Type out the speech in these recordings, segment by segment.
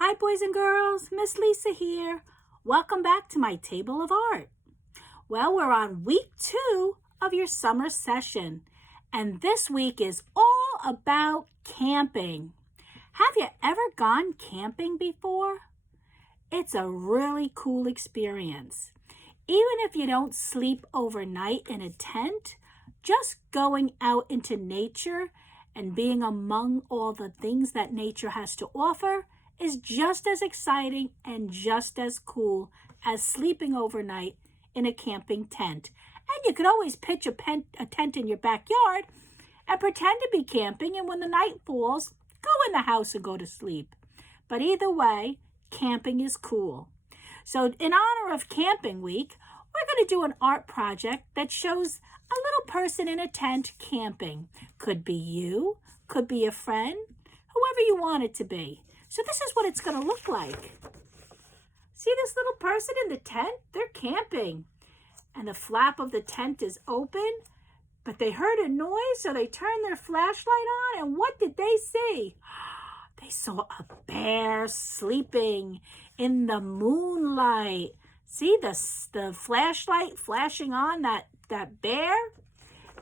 Hi boys and girls, Miss Lisa here. Welcome back to my table of art. Well, we're on week 2 of your summer session, and this week is all about camping. Have you ever gone camping before? It's a really cool experience. Even if you don't sleep overnight in a tent, just going out into nature and being among all the things that nature has to offer is just as exciting and just as cool as sleeping overnight in a camping tent. And you could always pitch a tent in your backyard and pretend to be camping, and when the night falls, go in the house and go to sleep. But either way, camping is cool. So in honor of Camping Week, we're going to do an art project that shows a little person in a tent camping. Could be you, could be a friend, whoever you want it to be. So this is what it's going to look like. See this little person in the tent? They're camping. And the flap of the tent is open, but they heard a noise, so they turned their flashlight on, and what did they see? They saw a bear sleeping in the moonlight. See the flashlight flashing on that bear?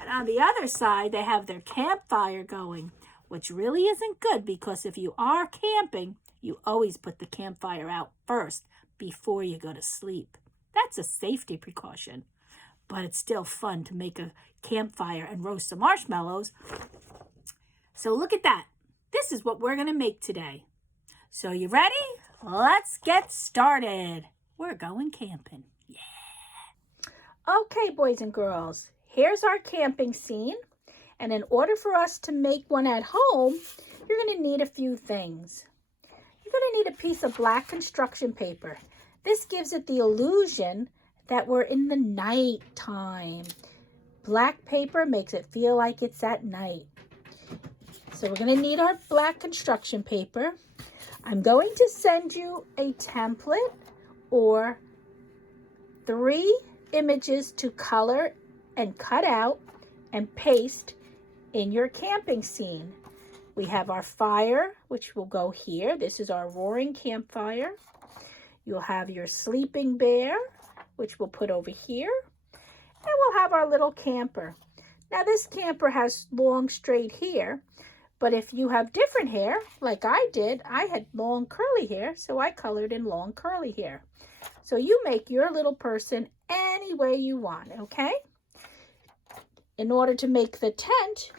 And on the other side, they have their campfire going, which really isn't good because if you are camping, you always put the campfire out first before you go to sleep. That's a safety precaution, but it's still fun to make a campfire and roast some marshmallows. So look at that. This is what we're going to make today. So you ready? Let's get started. We're going camping. Yeah. Okay, boys and girls, here's our camping scene. And in order for us to make one at home, you're going to need a few things. You're going to need a piece of black construction paper. This gives it the illusion that we're in the night time. Black paper makes it feel like it's at night. So we're going to need our black construction paper. I'm going to send you a template or 3 images to color and cut out and paste in your camping scene. We have our fire, which will go here. This is our roaring campfire. You'll have your sleeping bear, which we'll put over here. And we'll have our little camper. Now this camper has long straight hair, but if you have different hair, like I did, I had long curly hair, so I colored in long curly hair. So you make your little person any way you want, okay? In order to make the tent,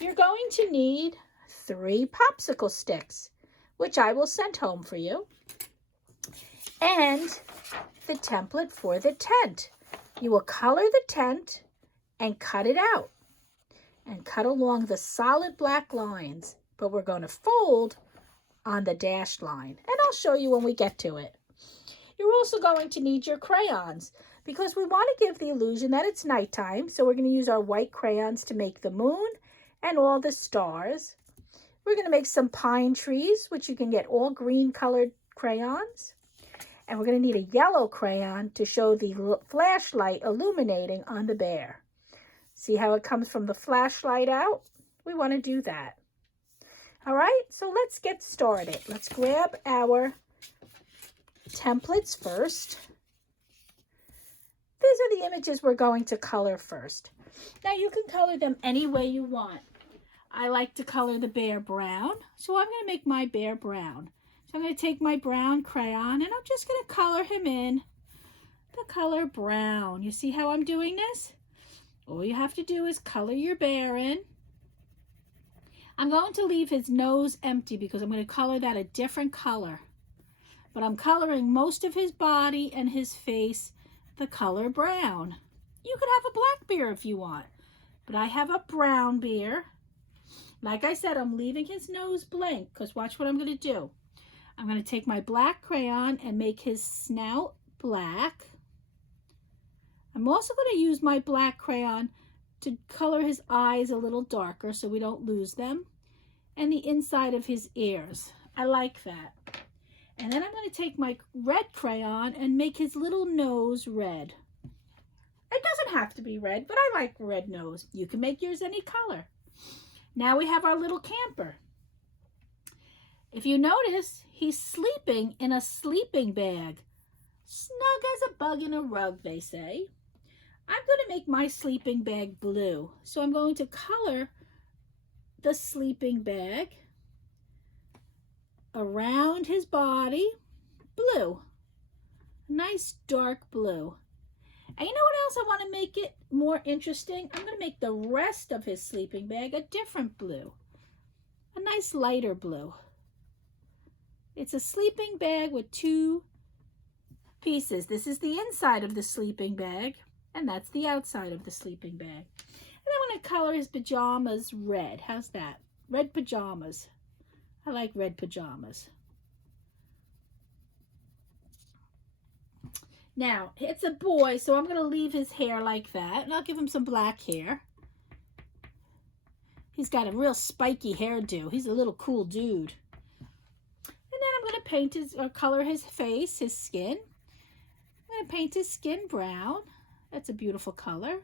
you're going to need 3 popsicle sticks, which I will send home for you, and the template for the tent. You will color the tent and cut it out and cut along the solid black lines, but we're going to fold on the dashed line, and I'll show you when we get to it. You're also going to need your crayons because we want to give the illusion that it's nighttime, so we're going to use our white crayons to make the moon and all the stars. We're going to make some pine trees, which you can get all green colored crayons. And we're going to need a yellow crayon to show the flashlight illuminating on the bear. See how it comes from the flashlight out? We want to do that. All right, so let's get started. Let's grab our templates first. These are the images we're going to color first. Now you can color them any way you want. I like to color the bear brown, so I'm going to make my bear brown. So I'm going to take my brown crayon and I'm just going to color him in the color brown. You see how I'm doing this? All you have to do is color your bear in. I'm going to leave his nose empty because I'm going to color that a different color. But I'm coloring most of his body and his face the color brown. You could have a black bear if you want, but I have a brown bear. Like I said, I'm leaving his nose blank because watch what I'm going to do. I'm going to take my black crayon and make his snout black. I'm also going to use my black crayon to color his eyes a little darker so we don't lose them, and the inside of his ears. I like that. And then I'm going to take my red crayon and make his little nose red. It doesn't have to be red, but I like red nose. You can make yours any color. Now we have our little camper. If you notice, he's sleeping in a sleeping bag. Snug as a bug in a rug, they say. I'm going to make my sleeping bag blue. So I'm going to color the sleeping bag around his body blue. A nice dark blue. And you know what else I want to make it more interesting? I'm going to make the rest of his sleeping bag a different blue. A nice lighter blue. It's a sleeping bag with two pieces. This is the inside of the sleeping bag, and that's the outside of the sleeping bag. And I'm going to color his pajamas red. How's that? Red pajamas. I like red pajamas. Now, it's a boy, so I'm going to leave his hair like that, and I'll give him some black hair. He's got a real spiky hairdo. He's a little cool dude. And then I'm going to paint his, or color his face, his skin. I'm going to paint his skin brown. That's a beautiful color.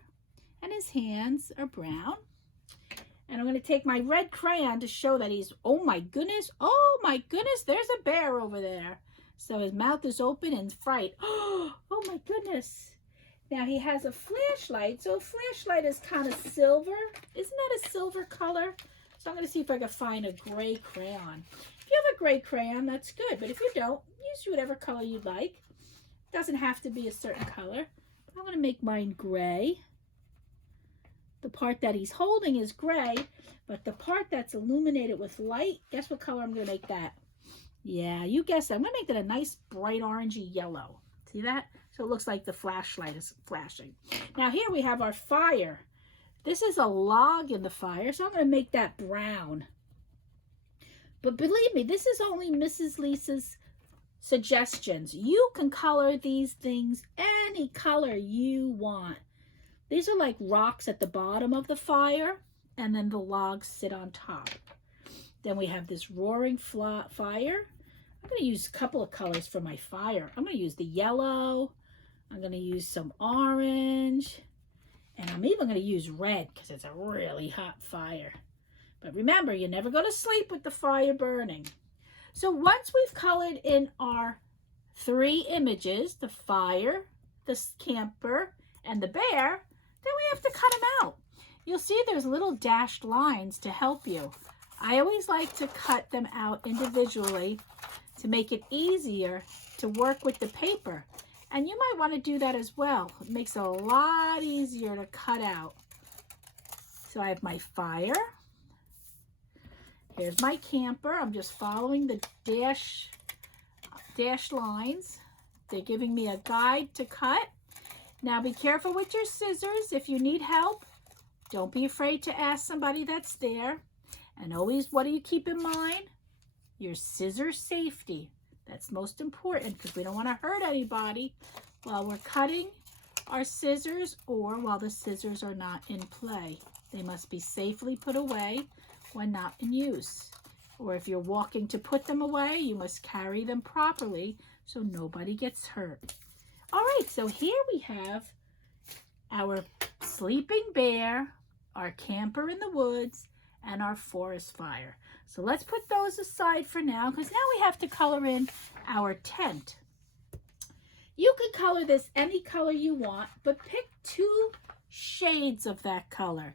And his hands are brown. And I'm going to take my red crayon to show that he's, oh my goodness, there's a bear over there. So his mouth is open in fright. Oh my goodness. Now he has a flashlight. So a flashlight is kind of silver. Isn't that a silver color? So I'm going to see if I can find a gray crayon. If you have a gray crayon, that's good. But if you don't, use whatever color you'd like. It doesn't have to be a certain color. I'm going to make mine gray. The part that he's holding is gray, but the part that's illuminated with light, guess what color I'm going to make that? Yeah, you guessed it. I'm going to make that a nice bright orangey yellow. See that? So it looks like the flashlight is flashing. Now here we have our fire. This is a log in the fire, so I'm going to make that brown. But believe me, this is only Mrs. Lisa's suggestions. You can color these things any color you want. These are like rocks at the bottom of the fire, and then the logs sit on top. Then we have this roaring fire. I'm going to use a couple of colors for my fire. I'm going to use the yellow. I'm going to use some orange. And I'm even going to use red because it's a really hot fire. But remember, you never go to sleep with the fire burning. So once we've colored in our three images, the fire, the camper, and the bear, then we have to cut them out. You'll see there's little dashed lines to help you. I always like to cut them out individually to make it easier to work with the paper. And you might want to do that as well. It makes it a lot easier to cut out. So I have my fire. Here's my camper. I'm just following the dash lines. They're giving me a guide to cut. Now be careful with your scissors. If you need help, don't be afraid to ask somebody that's there. And always, what do you keep in mind? Your scissor safety. That's most important because we don't want to hurt anybody while we're cutting our scissors or while the scissors are not in play. They must be safely put away when not in use. Or if you're walking to put them away, you must carry them properly so nobody gets hurt. All right, so here we have our sleeping bear, our camper in the woods, and our forest fire. So let's put those aside for now because now we have to color in our tent. You could color this any color you want, but pick two shades of that color.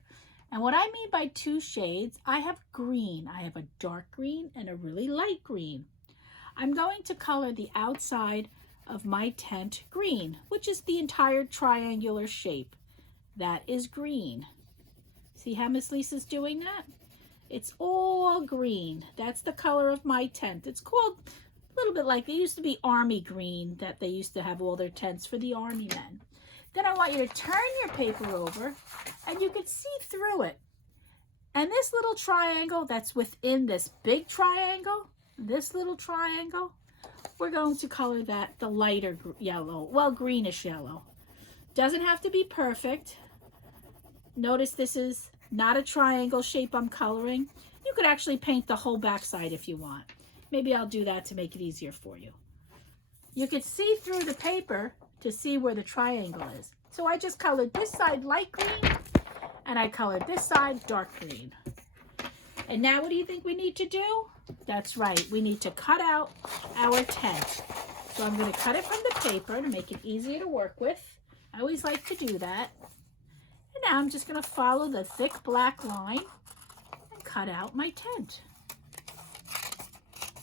And what I mean by two shades, I have green. I have a dark green and a really light green. I'm going to color the outside of my tent green, which is the entire triangular shape. That is green. See how Miss Lisa's doing that? It's all green. That's the color of my tent. It's called a little bit like, it used to be army green, that they used to have all their tents for the army men. Then I want you to turn your paper over and you can see through it. And this little triangle that's within this big triangle, this little triangle, we're going to color that the lighter yellow, well, greenish yellow. Doesn't have to be perfect. Notice this is not a triangle shape I'm coloring. You could actually paint the whole backside if you want. Maybe I'll do that to make it easier for you. You could see through the paper to see where the triangle is. So I just colored this side light green and I colored this side dark green. And now what do you think we need to do? That's right, we need to cut out our tent. So I'm going to cut it from the paper to make it easier to work with. I always like to do that. And now I'm just going to follow the thick black line and cut out my tent.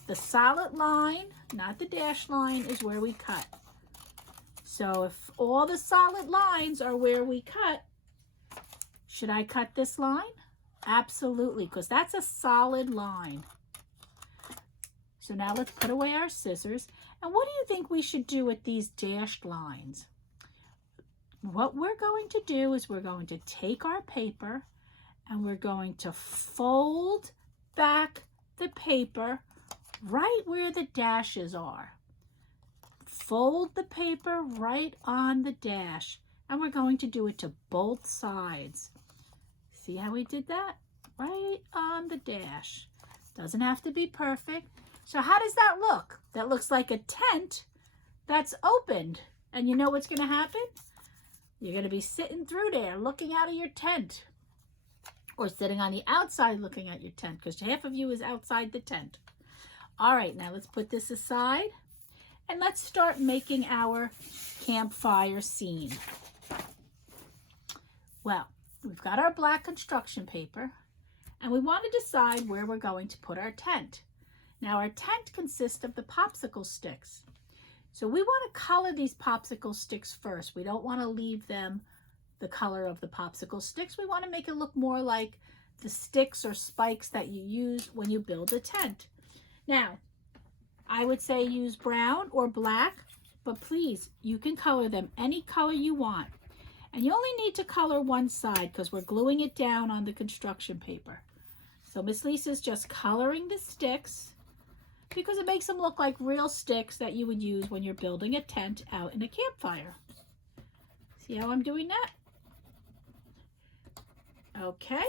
The solid line, not the dashed line, is where we cut. So if all the solid lines are where we cut, should I cut this line? Absolutely, because that's a solid line. So now let's put away our scissors. And what do you think we should do with these dashed lines? What we're going to do is we're going to take our paper and we're going to fold back the paper right where the dashes are. Fold the paper right on the dash, and we're going to do it to both sides. See how we did that? Right on the dash. Doesn't have to be perfect. So how does that look? That looks like a tent that's opened. And you know what's going to happen? You're going to be sitting through there looking out of your tent. Or sitting on the outside looking at your tent, because half of you is outside the tent. All right, now let's put this aside. And let's start making our campfire scene. Well, we've got our black construction paper, and we want to decide where we're going to put our tent. Now, our tent consists of the popsicle sticks. So we want to color these popsicle sticks first. We don't want to leave them the color of the popsicle sticks. We want to make it look more like the sticks or spikes that you use when you build a tent. Now, I would say use brown or black, but please, you can color them any color you want. And you only need to color one side because we're gluing it down on the construction paper. So Miss Lisa's just coloring the sticks because it makes them look like real sticks that you would use when you're building a tent out in a campfire. See how I'm doing that? Okay.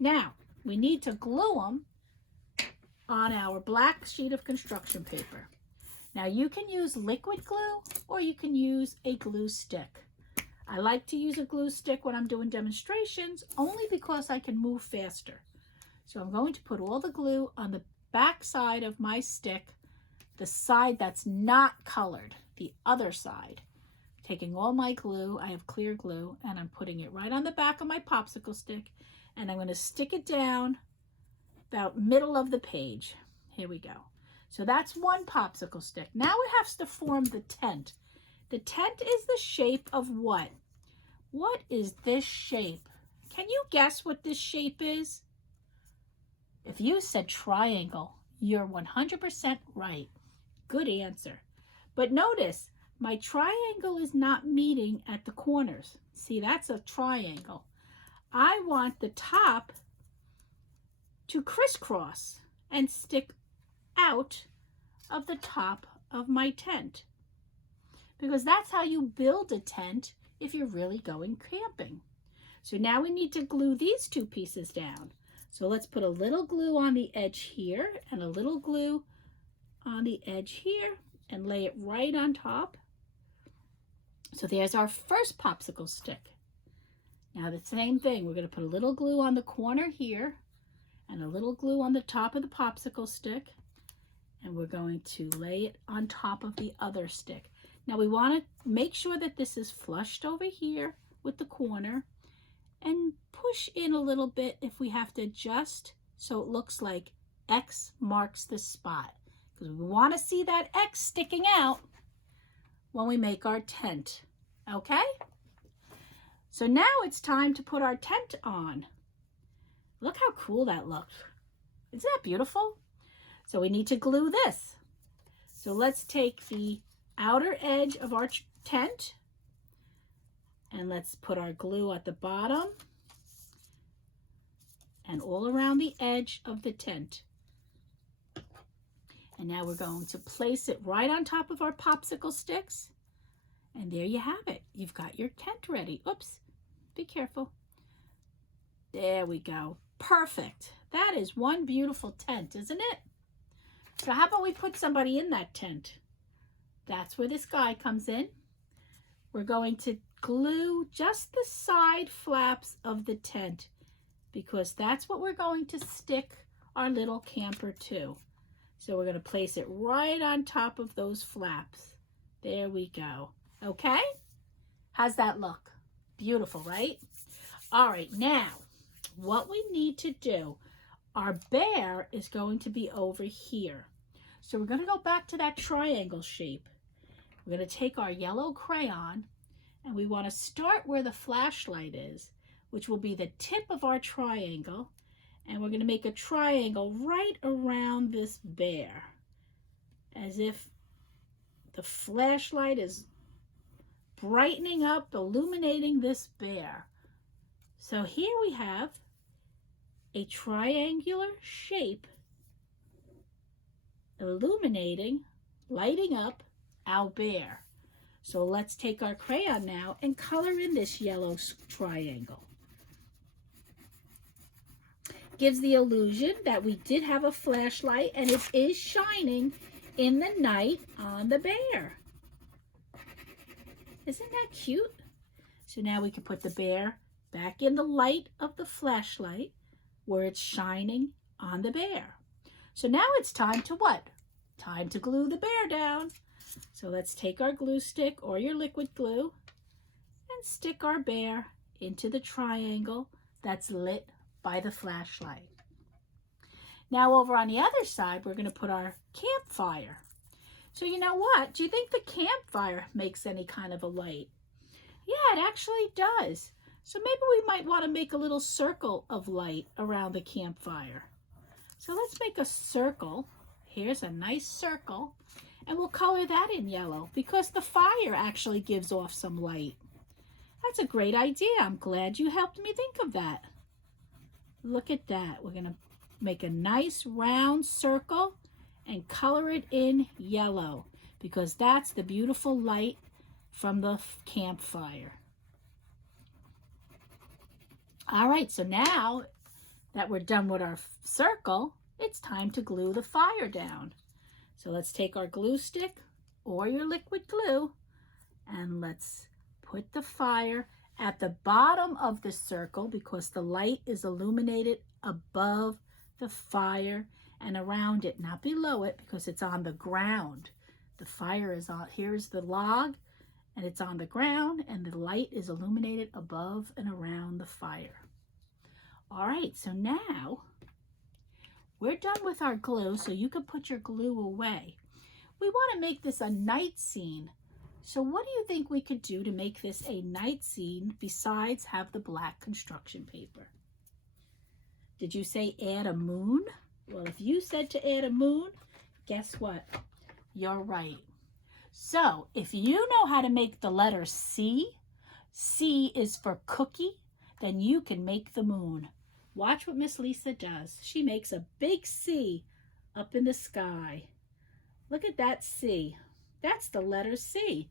Now, we need to glue them on our black sheet of construction paper. Now, you can use liquid glue or you can use a glue stick. I like to use a glue stick when I'm doing demonstrations only because I can move faster. So I'm going to put all the glue on the back side of my stick, the side that's not colored, the other side. Taking all my glue, I have clear glue, and I'm putting it right on the back of my popsicle stick, and I'm going to stick it down about middle of the page. Here we go. So that's one popsicle stick. Now it has to form the tent. The tent is the shape of what? What is this shape? Can you guess what this shape is? If you said triangle, you're 100% right. Good answer. But notice, my triangle is not meeting at the corners. See, that's a triangle. I want the top to crisscross and stick out of the top of my tent. Because that's how you build a tent if you're really going camping. So now we need to glue these two pieces down. So let's put a little glue on the edge here and a little glue on the edge here and lay it right on top. So there's our first popsicle stick. Now the same thing, we're going to put a little glue on the corner here and a little glue on the top of the popsicle stick, and we're going to lay it on top of the other stick. Now we want to make sure that this is flushed over here with the corner and push in a little bit if we have to adjust so it looks like X marks the spot, because we want to see that X sticking out when we make our tent. Okay? So now it's time to put our tent on. Look how cool that looks. Isn't that beautiful? So we need to glue this. So let's take the outer edge of our tent and let's put our glue at the bottom and all around the edge of the tent. And now we're going to place it right on top of our popsicle sticks. And there you have it. You've got your tent ready. Oops, be careful. There we go. Perfect. That is one beautiful tent, isn't it? So how about we put somebody in that tent? That's where this guy comes in. We're going to glue just the side flaps of the tent. because that's what we're going to stick our little camper to. So we're going to place it right on top of those flaps. There we go. Okay? How's that look? Beautiful, right? All right, now what we need to do, our bear is going to be over here. So we're going to go back to that triangle shape. We're going to take our yellow crayon and we want to start where the flashlight is, which will be the tip of our triangle. And we're going to make a triangle right around this bear, as if the flashlight is brightening up, illuminating this bear. So here we have a triangular shape illuminating, lighting up our bear. So let's take our crayon now and color in this yellow triangle. Gives the illusion that we did have a flashlight and it is shining in the night on the bear. Isn't that cute? So now we can put the bear back in the light of the flashlight where it's shining on the bear. So now it's time to what? Time to glue the bear down. So let's take our glue stick or your liquid glue and stick our bear into the triangle that's lit by the flashlight. Now over on the other side, we're going to put our campfire. So you know what? Do you think the campfire makes any kind of a light? Yeah, it actually does. So maybe we might want to make a little circle of light around the campfire. So let's make a circle. Here's a nice circle. And we'll color that in yellow because the fire actually gives off some light. That's a great idea. I'm glad you helped me think of that. Look at that. We're going to make a nice round circle and color it in yellow because that's the beautiful light from the campfire. All right, so now that we're done with our circle, it's time to glue the fire down. So let's take our glue stick or your liquid glue and let's put the fire at the bottom of the circle because the light is illuminated above the fire and around it, not below it because it's on the ground. The fire is on, here's the log and it's on the ground and the light is illuminated above and around the fire. All right, so now we're done with our glue, so you can put your glue away. We want to make this a night scene. So what do you think we could do to make this a night scene besides have the black construction paper? Did you say add a moon? Well, if you said to add a moon, guess what? You're right. So if you know how to make the letter C, C is for cookie, then you can make the moon. Watch what Miss Lisa does. She makes a big C up in the sky. Look at that C. That's the letter C.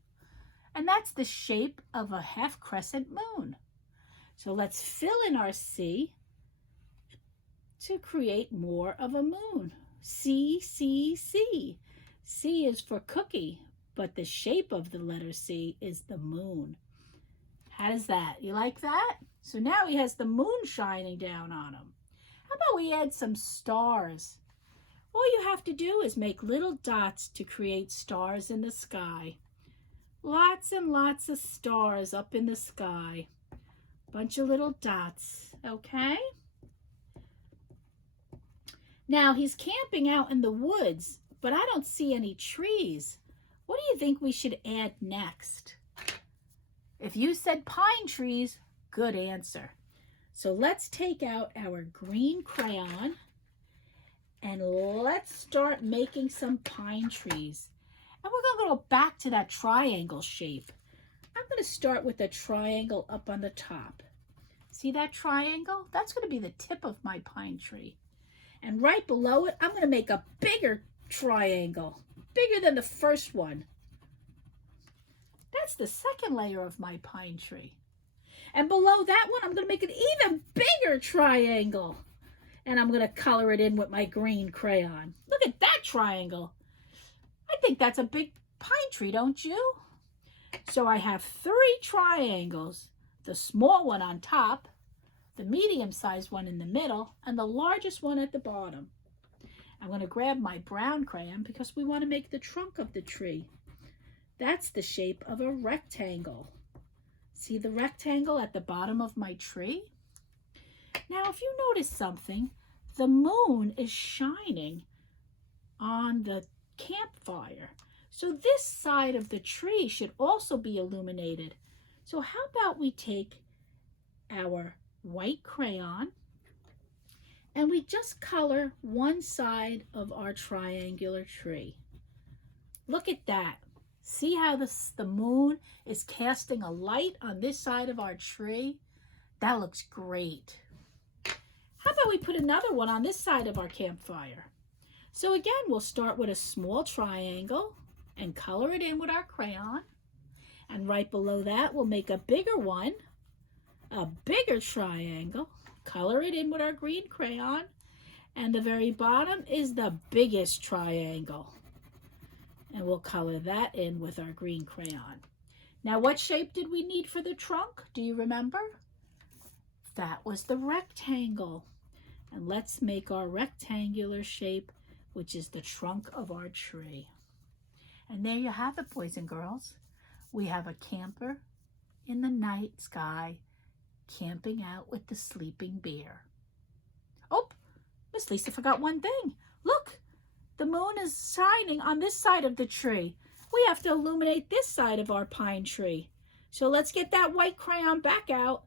And that's the shape of a half crescent moon. So let's fill in our C to create more of a moon. C, C, C. C is for cookie, but the shape of the letter C is the moon. How does that? You like that? So now he has the moon shining down on him. How about we add some stars? All you have to do is make little dots to create stars in the sky. Lots and lots of stars up in the sky. Bunch of little dots, okay? Now he's camping out in the woods, but I don't see any trees. What do you think we should add next? If you said pine trees, good answer. So let's take out our green crayon and let's start making some pine trees. And we're going to go back to that triangle shape. I'm going to start with a triangle up on the top. See that triangle? That's going to be the tip of my pine tree. And right below it, I'm going to make a bigger triangle, bigger than the first one. That's the second layer of my pine tree. And below that one, I'm going to make an even bigger triangle. And I'm going to color it in with my green crayon. Look at that triangle. I think that's a big pine tree, don't you? So I have 3 triangles. The small one on top, the medium-sized one in the middle, and the largest one at the bottom. I'm going to grab my brown crayon because we want to make the trunk of the tree. That's the shape of a rectangle. See the rectangle at the bottom of my tree? Now, if you notice something, the moon is shining on the campfire. So this side of the tree should also be illuminated. So how about we take our white crayon and we just color one side of our triangular tree. Look at that. See how the moon is casting a light on this side of our tree? That looks great. How about we put another one on this side of our campfire? So again, we'll start with a small triangle and color it in with our crayon. And right below that, we'll make a bigger one, a bigger triangle, color it in with our green crayon. And the very bottom is the biggest triangle. And we'll color that in with our green crayon. Now, what shape did we need for the trunk? Do you remember? That was the rectangle. And let's make our rectangular shape, which is the trunk of our tree. And there you have it, boys and girls. We have a camper in the night sky camping out with the sleeping bear. Oh, Miss Lisa forgot one thing. Look, the moon is shining on this side of the tree. We have to illuminate this side of our pine tree. So let's get that white crayon back out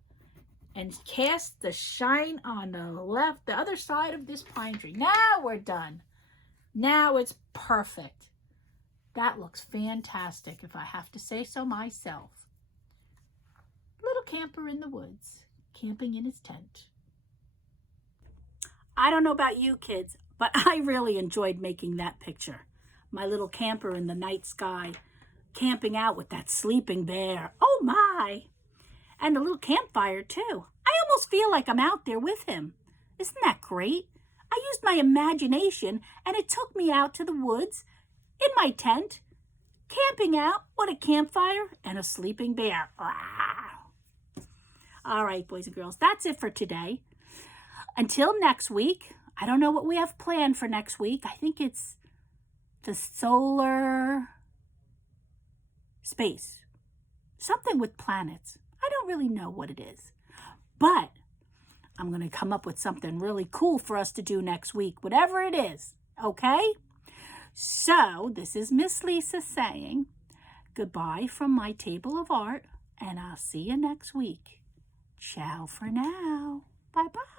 and cast the shine on the other side of this pine tree. Now we're done. Now it's perfect. That looks fantastic, if I have to say so myself. Little camper in the woods, camping in his tent. I don't know about you kids, but I really enjoyed making that picture. My little camper in the night sky, camping out with that sleeping bear. Oh my! And the little campfire too. I almost feel like I'm out there with him. Isn't that great? I used my imagination and it took me out to the woods in my tent, camping out with a campfire and a sleeping bear. Wow. All right, boys and girls, that's it for today. Until next week, I don't know what we have planned for next week. I think it's the solar space, something with planets. I don't really know what it is, but I'm going to come up with something really cool for us to do next week, whatever it is, okay? So this is Miss Lisa saying goodbye from my table of art, and I'll see you next week. Ciao for now. Bye-bye.